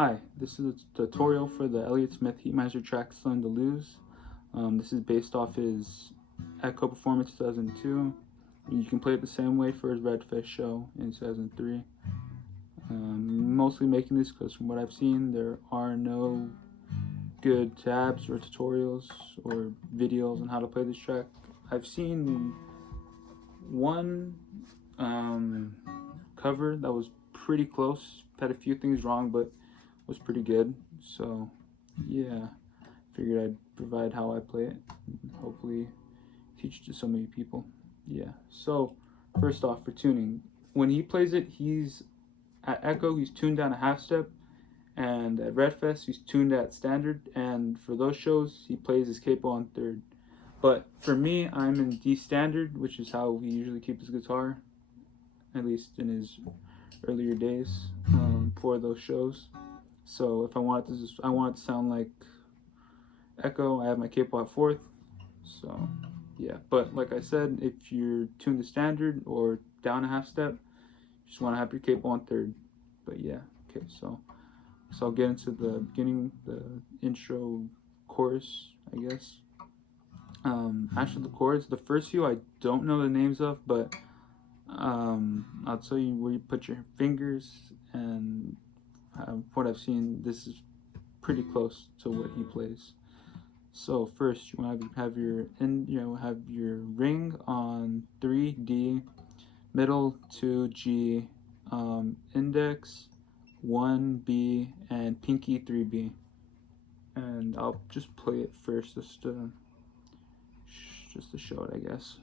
Hi, this is a tutorial for the Elliott Heatmiser track Son to Lose. This is based off his Echo Performance 2002. You can play it the same way for his Redfest show in 2003. Mostly making this because from what I've seen, there are no good tabs or tutorials or videos on how to play this track. I've seen one cover that was pretty close, had a few things wrong, but was pretty good. So yeah, figured I'd provide how I play it and hopefully teach it to so many people. Yeah, so first off, for tuning, when he plays it, he's at Echo, he's tuned down a half step, and at Redfest he's tuned at standard, and for those shows he plays his capo on third. But for me, I'm in D standard, which is how he usually keeps his guitar, at least in his earlier days, for those shows. So if I want it to sound like Echo, I have my capo at fourth. So yeah, but like I said, if you're tuned to standard or down a half step, you just want to have your capo on third. But yeah, okay, so I'll get into the beginning, the intro chorus, I guess. Actually, the chords, the first few I don't know the names of, but I'll tell you where you put your fingers, and what I've seen, this is pretty close to what he plays. So first, you want to have your ring on 3D, middle 2G, index 1B, and pinky 3B. And I'll just play it first, just to show it, I guess.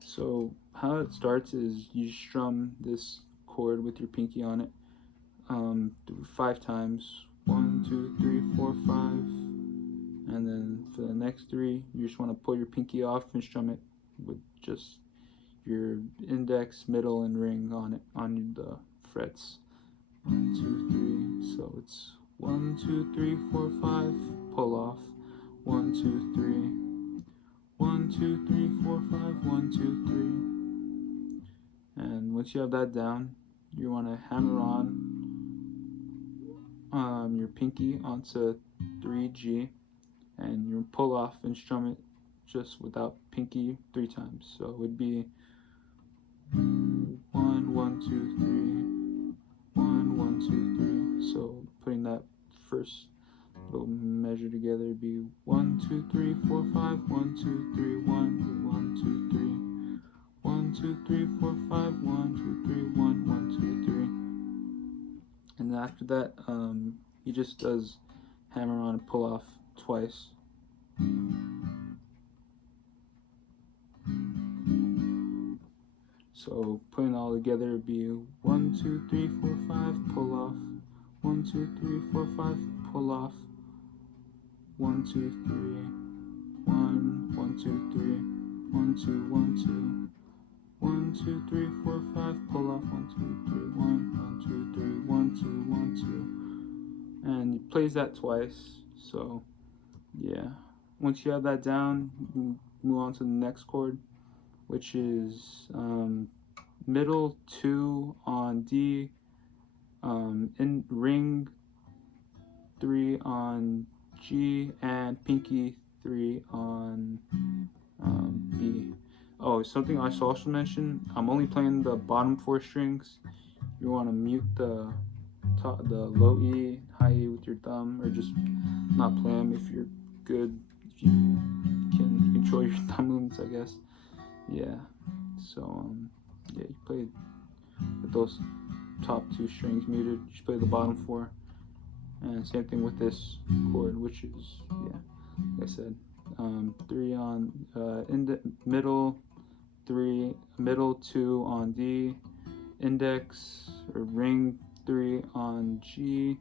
So how it starts is you strum this chord with your pinky on it, 5 times, 1, 2, 3, 4, 5, and then for the next 3, you just want to pull your pinky off and strum it with just your index, middle, and ring on it, on the frets. 1, 2, 3. So it's 1, 2, 3, 4, 5. Pull off. 1, 2, 3. 1, 2, 3, 4, 5. 1, 2, 3. And once you have that down, you want to hammer on your pinky onto 3G, and you pull off and strum it just without pinky 3 times. So it would be 1, 1, 2, 3, 1, 1, 2, 3. So putting that first little measure together would be 1, 2, 3, 4, 5, 1, 2, 3, 1, 1, 2, 3, 1, 2, 3, 4, 5, 1, 2, 3, 1, 1, 2, 3. And then after that, he just does hammer on and pull off twice. So putting it all together would be 1, 2, 3, 4, 5, pull off. 1, 2, 3, 4, 5, pull off. 1, 2, 3, 1, 1, 2, 3, 1, 2, 1, 2. 1, 2, 3, 4, 5, pull off. 1, 2, 3, 1, 1, 2, 3, 1, 2, 1, 2. And he plays that twice. So yeah, once you have that down, you move on to the next chord, which is middle 2 on D, in ring 3 on G, and pinky 3 on B. Oh, something I should also mention, I'm only playing the bottom 4 strings. You want to mute the low E, high E with your thumb, or just not play them if you're good, if you can control your thumb movements, I guess. Yeah, so yeah, you play with those top 2 strings muted, you just play the bottom 4. And same thing with this chord, which is, yeah, like I said, 3 on in the middle 3, middle 2 on D, index or ring 3 on G,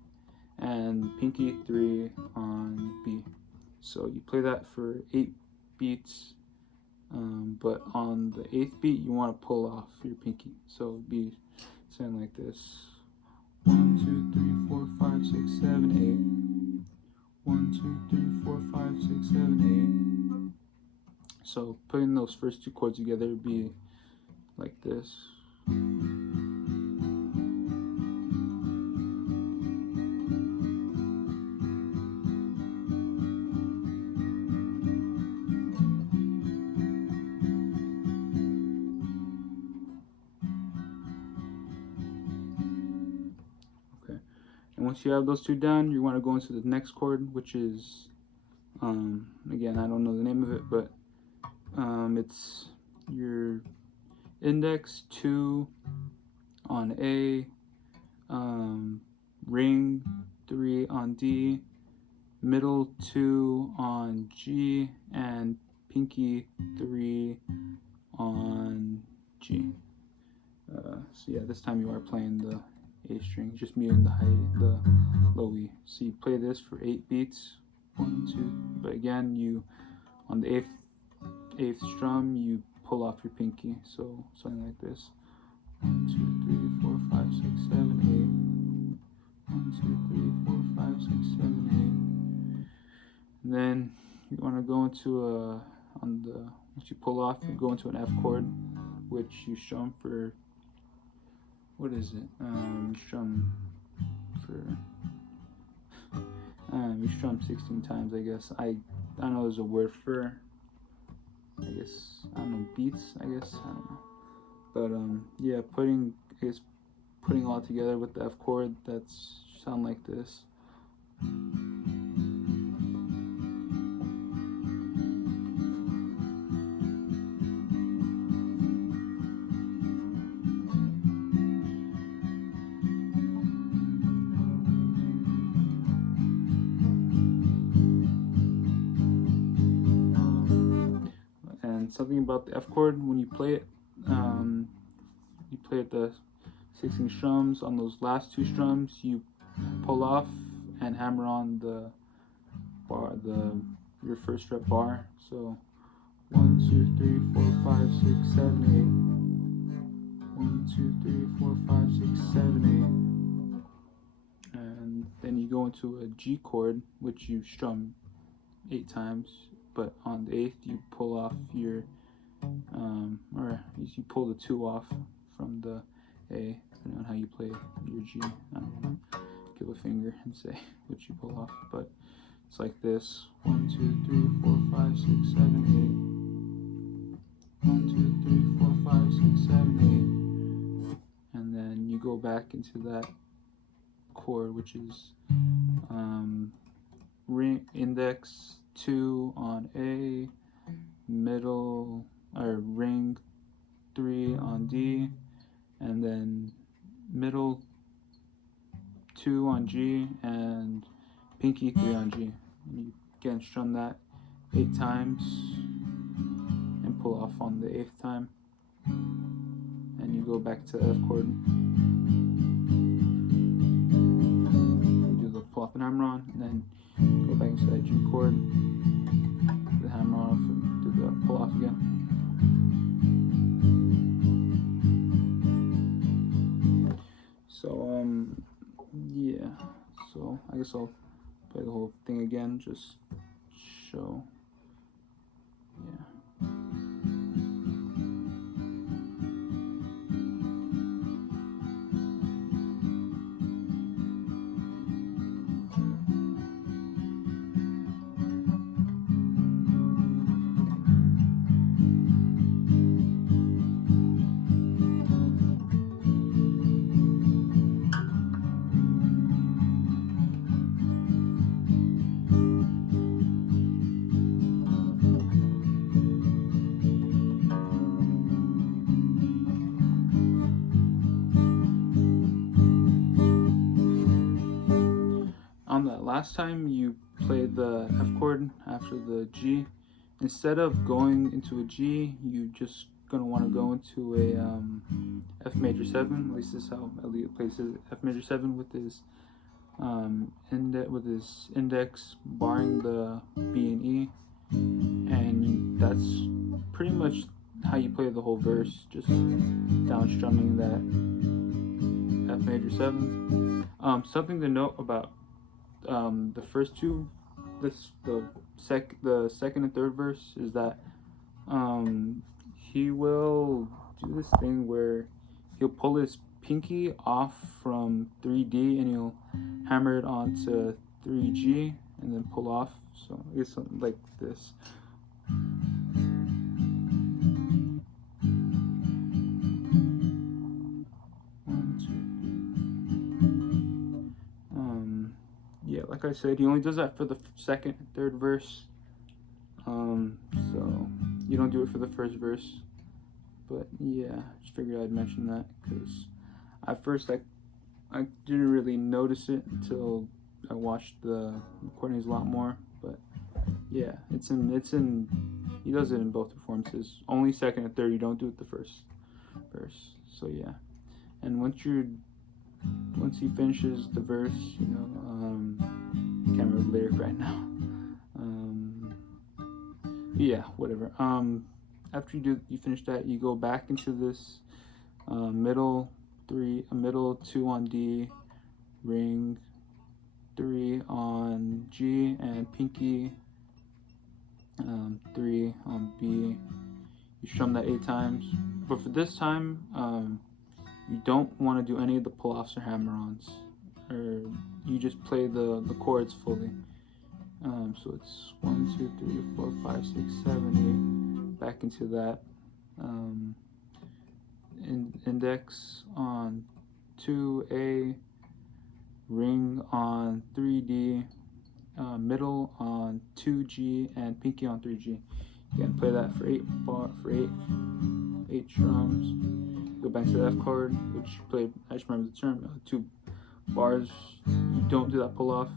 and pinky 3 on B. So you play that for 8 beats, but on the 8th beat you want to pull off your pinky. So it'd be something like this: 1, 2, 3, 4, 5, 6, 7, 8. 1, 2, 3, 4, 5, 6, 7, So putting those first two chords together would be like this. Okay, and once you have those two done, you want to go into the next chord, which is again, I don't know the name of it, but it's your index 2 on A, ring 3 on D, middle 2 on G, and pinky 3 on G. So yeah, this time you are playing the A string, just muting the low E. So you play this for 8 beats, 1, 2, but again, you on the eighth strum, you pull off your pinky, so something like this. 1, 2, 3, 4, 5, 6, 7, 8. 1, 2, 3, 4, 5, 6, 7, 8. And then you want to go into once you pull off, you go into an F chord, which you strum for. What is it? You strum 16 times, I guess. I don't know. There's a word for. I guess I don't know, beats. I guess I don't know. But yeah, putting it all together with the F chord, that's sound like this. And something about the F chord, when you play it, you play at the 16 strums. On those last two strums, you pull off and hammer on the bar, your first fret bar. So 1, 2, 3, 4, 5, 6, 7, 8. 1, 2, 3, 4, 5, 6, 7, 8. And then you go into a G chord, which you strum 8 times. But on the 8th, you pull off your, or you pull the 2 off from the A, depending on how you play your G. I don't want to give a finger and say which you pull off, but it's like this: 1, 2, 3, 4, 5, 6, 7, 8. 1, 2, 3, 4, 5, 6, 7, 8. And then you go back into that chord, which is ring index 2 on A, middle or ring 3 on D, and then middle 2 on G, and pinky 3 on G. And you again strum that 8 times and pull off on the 8th time, and you go back to F chord. You do the pull off and hammer on, and then go back into that G chord, the hammer off, and do the pull off again. So yeah, so I guess I'll play the whole thing again, just show. Yeah. On that last time you played the F chord after the G, instead of going into a G, you just gonna want to go into a F major 7. At least this is how Elliott plays his F major 7 with his index barring the B and E, and that's pretty much how you play the whole verse, just down strumming that F major 7. Something to note about the first two, the second and third verse, is that he will do this thing where he'll pull his pinky off from 3D and he'll hammer it onto 3G and then pull off. So it's something like this. Yeah, like I said, he only does that for the second and third verse. So you don't do it for the first verse. But yeah, just figured I'd mention that because at first I didn't really notice it until I watched the recordings a lot more. But yeah, it's in he does it in both performances. Only second and third, you don't do it the first verse. So yeah, and once he finishes the verse, you know, can't remember the lyric right now. Yeah, whatever. After you finish that, you go back into this middle 2 on D, ring 3 on G, and pinky 3 on B. You strum that 8 times, but for this time, you don't want to do any of the pull-offs or hammer-ons, or you just play the chords fully. So it's 1, 2, 3, 4, 5, 6, 7, 8. Back into that. Index on 2A, ring on 3D, middle on 2G, and pinky on 3G. Again, play that for 8 strums. Go back to the F chord, which you played. I just remember the term. 2 bars. You don't do that pull off.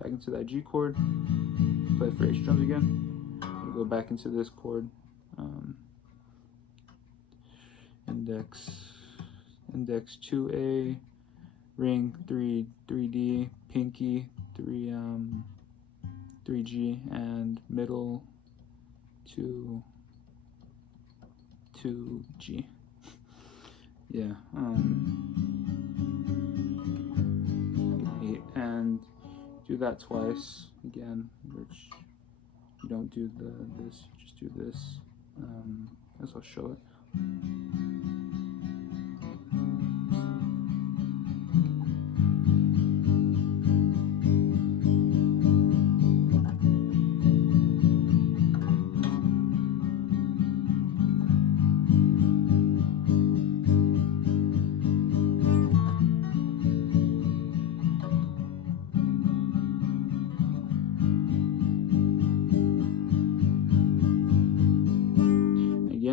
Back into that G chord. Play for 8 strums again. You go back into this chord. Index 2A, ring 3D, pinky 3G, and middle 2G. Yeah. And do that twice again, which you don't do this, you just do this. I guess I'll show it.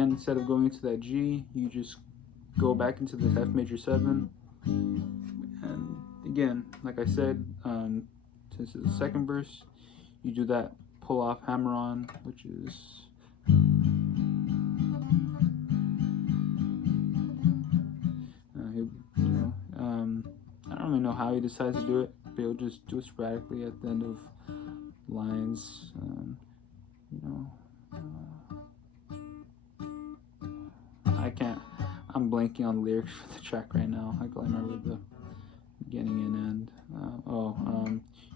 Instead of going into that G, you just go back into this F major 7. And again, like I said, since it's the second verse, you do that pull off hammer on, which is I don't really know how he decides to do it, but he'll just do it sporadically at the end of lines. I'm blanking on the lyrics for the track right now. I can remember the beginning and end.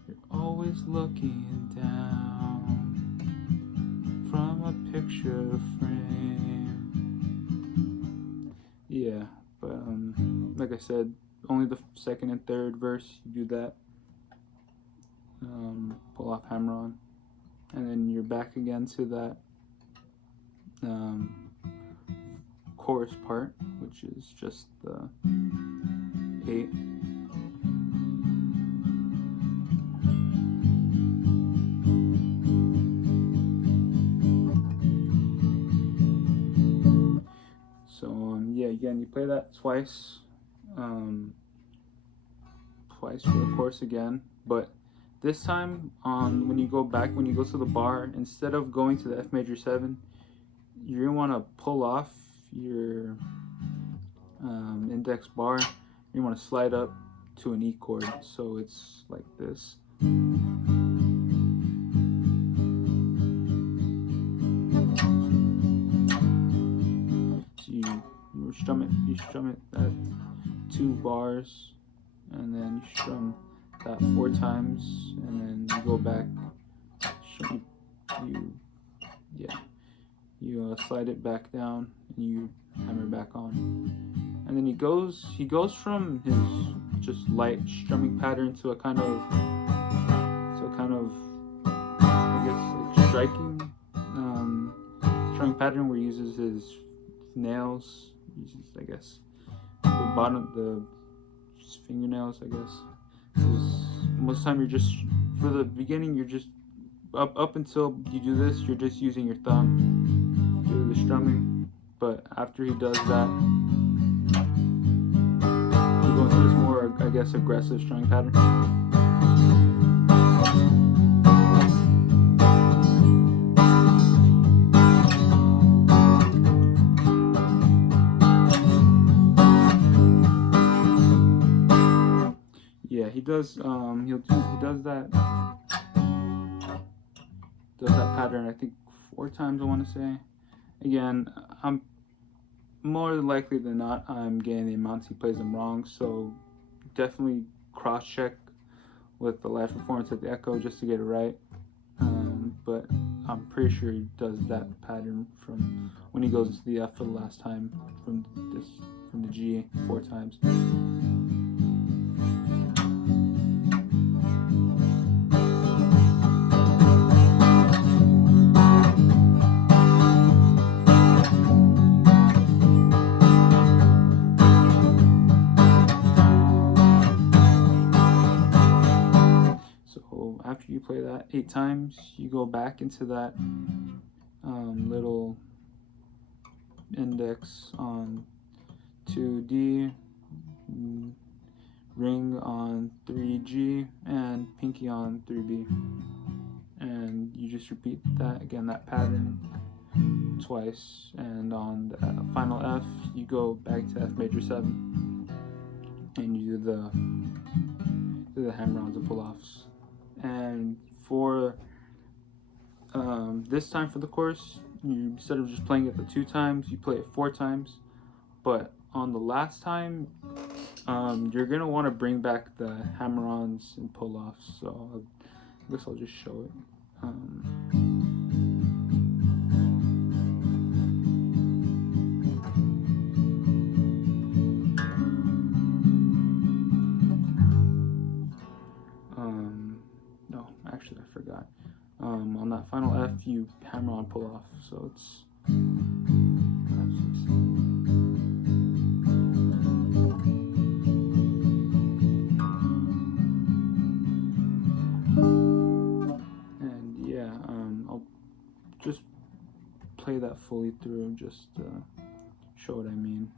You're always looking down from a picture frame. Yeah, but like I said, only the second and third verse you do that pull off hammer on, and then you're back again to that chorus part, which is just the 8. So yeah, again, you play that twice for the chorus again, but this time when you go to the bar, instead of going to the F major 7, you're gonna want to pull off your index bar. You want to slide up to an E chord, so it's like this. So you strum it at 2 bars, and then you strum that 4 times, and then you go back, you slide it back down, and you hammer back on. And then he goes from his just light strumming pattern to a kind of I guess like striking strumming pattern where he uses his nails, I guess the bottom, the fingernails, I guess. Most of the time you're just, for the beginning, you're just up until you do this, you're just using your thumb to do the strumming. But after he does that, you go into this more, I guess, aggressive strumming pattern. Yeah, he does. He does that pattern, I think 4 times, I want to say. Again, I'm more likely than not I'm getting the amounts he plays them wrong, so definitely cross check with the live performance at the Echo just to get it right. But I'm pretty sure he does that pattern from when he goes into the F for the last time, from the G 4 times. After you play that 8 times, you go back into that little index on 2D, ring on 3G, and pinky on 3B. And you just repeat that again, that pattern twice. And on the final F, you go back to F major 7, and you do the hammer-ons and pull-offs. And for this time for the chorus, instead of just playing it the 2 times, you play it 4 times. But on the last time, you're gonna want to bring back the hammer-ons and pull-offs. So I guess I'll just show it. No, actually I forgot. On that final F, you hammer on pull off, so it's and yeah, I'll just play that fully through just to show what I mean.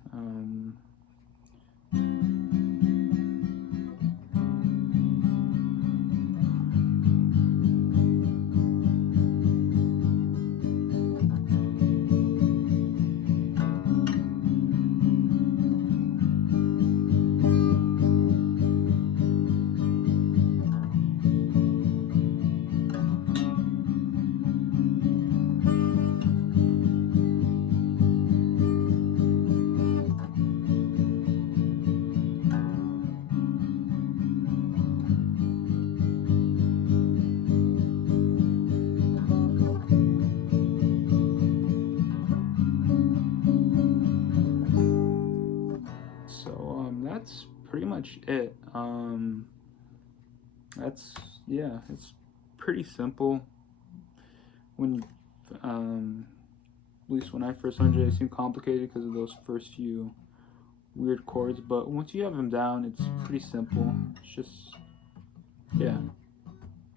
That's pretty much it. It's pretty simple. When at least when I first learned it, it seemed complicated because of those first few weird chords. But once you have them down, it's pretty simple. It's just, yeah,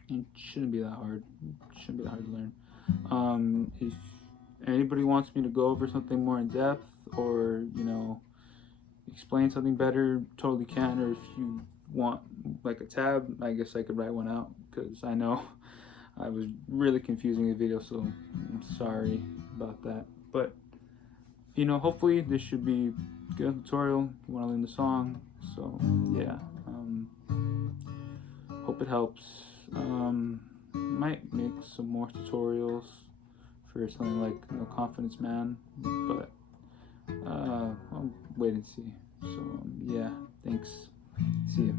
it shouldn't be that hard. It shouldn't be that hard to learn. If anybody wants me to go over something more in depth, or explain something better, totally can. Or if you want like a tab, I guess I could write one out, because I know I was really confusing the video, so I'm sorry about that. But hopefully this should be a good tutorial. You want to learn the song, so yeah, hope it helps. Might make some more tutorials for something like No Confidence Man, but I'll wait and see. So yeah, thanks, see ya.